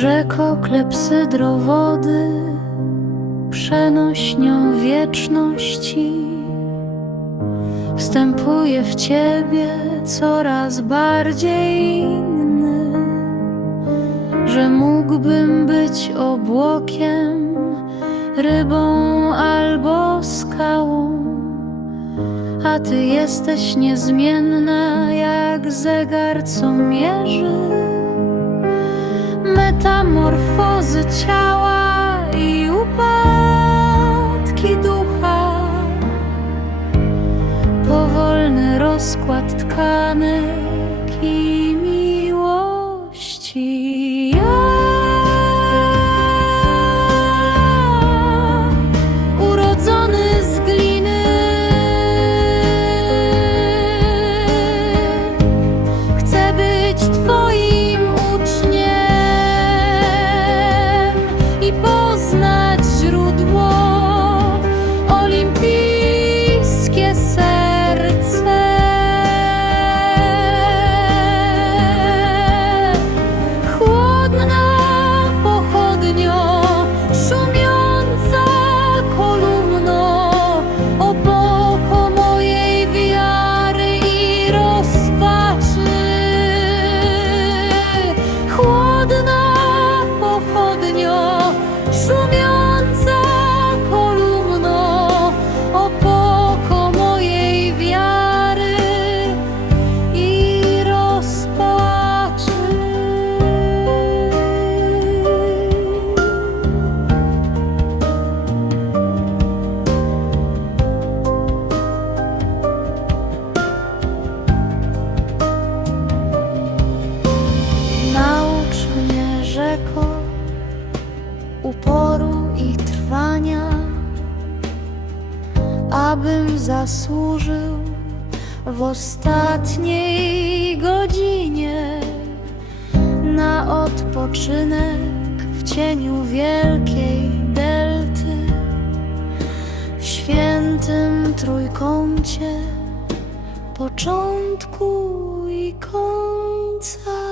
Rzeko klepsydrowody, przenośnią wieczności, wstępuje w ciebie coraz bardziej inny, że mógłbym być obłokiem, rybą albo skałą, a ty jesteś niezmienna jak zegar, co mierzy ciała i upadki ducha, powolny rozkład tkanek i trwania, abym zasłużył w ostatniej godzinie na odpoczynek w cieniu wielkiej delty, w świętym trójkącie początku i końca.